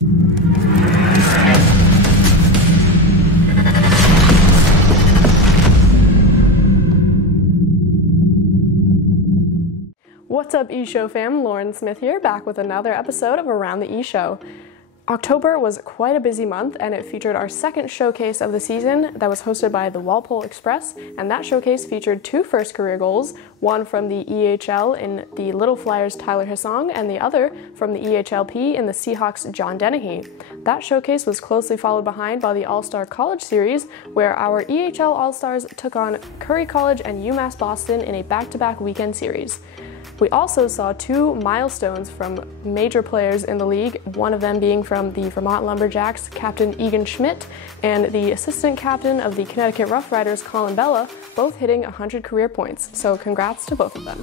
What's up, eShow fam? Lauren Smith here, back with another episode of Around the eShow. October was quite a busy month, and it featured our second showcase of the season that was hosted by the Walpole Express, and that showcase featured two first career goals, one from the EHL in the Little Flyers' Tyler Hissong, and the other from the EHLP in the Seahawks' John Dennehy. That showcase was closely followed behind by the AllStar College Series, where our EHL All-Stars took on Curry College and UMass Boston in a back-to-back weekend series. We also saw two milestones from major players in the league, one of them being from the Vermont Lumberjacks, Captain Egan Schmidt, and the assistant captain of the Connecticut Rough Riders, Colin Bella, both hitting 100 career points, so congrats to both of them.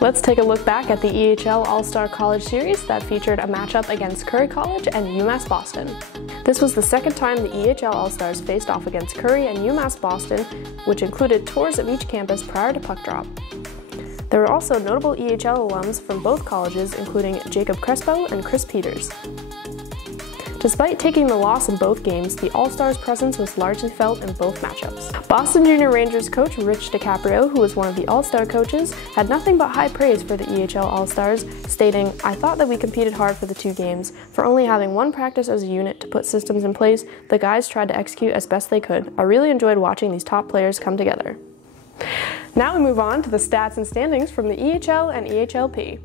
Let's take a look back at the EHL All-Star College Series that featured a matchup against Curry College and UMass Boston. This was the second time the EHL All-Stars faced off against Curry and UMass Boston, which included tours of each campus prior to puck drop. There were also notable EHL alums from both colleges, including Jacob Crespo and Chris Peters. Despite taking the loss in both games, the All-Stars' presence was largely felt in both matchups. Boston Junior Rangers coach Rich DiCaprio, who was one of the All-Star coaches, had nothing but high praise for the EHL All-Stars, stating, "I thought that we competed hard for the two games. For only having one practice as a unit to put systems in place, the guys tried to execute as best they could. I really enjoyed watching these top players come together." Now we move on to the stats and standings from the EHL and EHLP.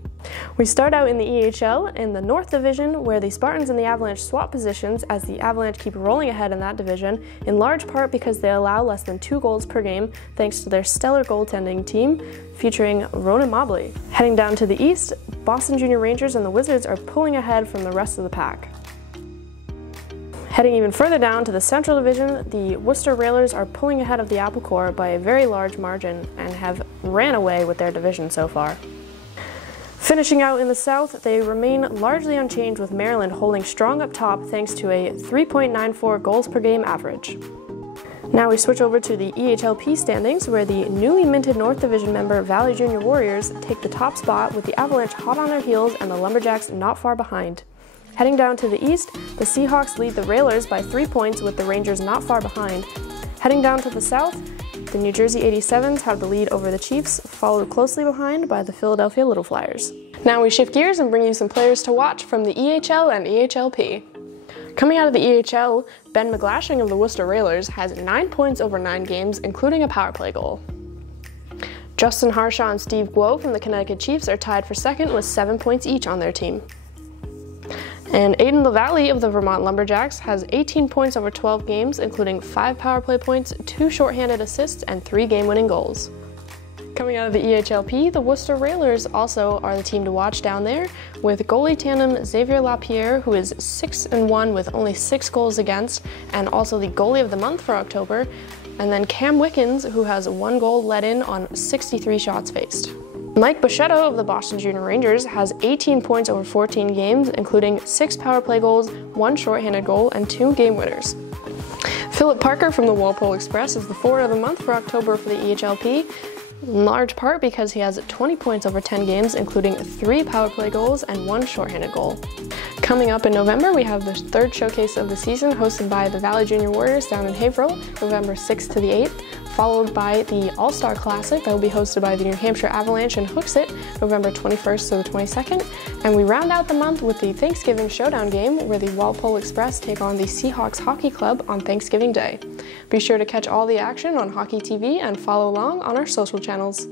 We start out in the EHL in the North Division, where the Spartans and the Avalanche swap positions as the Avalanche keep rolling ahead in that division, in large part because they allow less than 2 goals per game thanks to their stellar goaltending team featuring Ronan Mobley. Heading down to the East, Boston Junior Rangers and the Wizards are pulling ahead from the rest of the pack. Heading even further down to the Central Division, the Worcester Railers are pulling ahead of the Apple Corps by a very large margin and have ran away with their division so far. Finishing out in the South, they remain largely unchanged, with Maryland holding strong up top thanks to a 3.94 goals per game average. Now we switch over to the EHLP standings, where the newly minted North Division member Valley Junior Warriors take the top spot, with the Avalanche hot on their heels and the Lumberjacks not far behind. Heading down to the East, the Seahawks lead the Railers by 3 points, with the Rangers not far behind. Heading down to the South, the New Jersey 87s have the lead over the Chiefs, followed closely behind by the Philadelphia Little Flyers. Now we shift gears and bring you some players to watch from the EHL and EHLP. Coming out of the EHL, Ben McGlashing of the Worcester Railers has 9 points over 9 games, including a power play goal. Justin Harshaw and Steve Guo from the Connecticut Chiefs are tied for second with 7 points each on their team. And Aiden LaValle of the Vermont Lumberjacks has 18 points over 12 games, including 5 power play points, 2 shorthanded assists, and 3 game-winning goals. Coming out of the EHLP, the Worcester Railers also are the team to watch down there, with goalie tandem Xavier Lapierre, who is 6-1 with only 6 goals against, and also the goalie of the month for October, and then Cam Wickens, who has 1 goal let in on 63 shots faced. Mike Boschetto of the Boston Junior Rangers has 18 points over 14 games, including 6 power play goals, 1 shorthanded goal, and 2 game winners. Philip Parker from the Walpole Express is the forward of the month for October for the EHLP, in large part because he has 20 points over 10 games, including 3 power play goals and 1 shorthanded goal. Coming up in November, we have the third showcase of the season, hosted by the Valley Junior Warriors down in Haverhill, November 6th to the 8th, followed by the All-Star Classic that will be hosted by the New Hampshire Avalanche in Hooksett, November 21st to the 22nd, and we round out the month with the Thanksgiving Showdown game, where the Walpole Express take on the Seahawks Hockey Club on Thanksgiving Day. Be sure to catch all the action on Hockey TV and follow along on our social channels.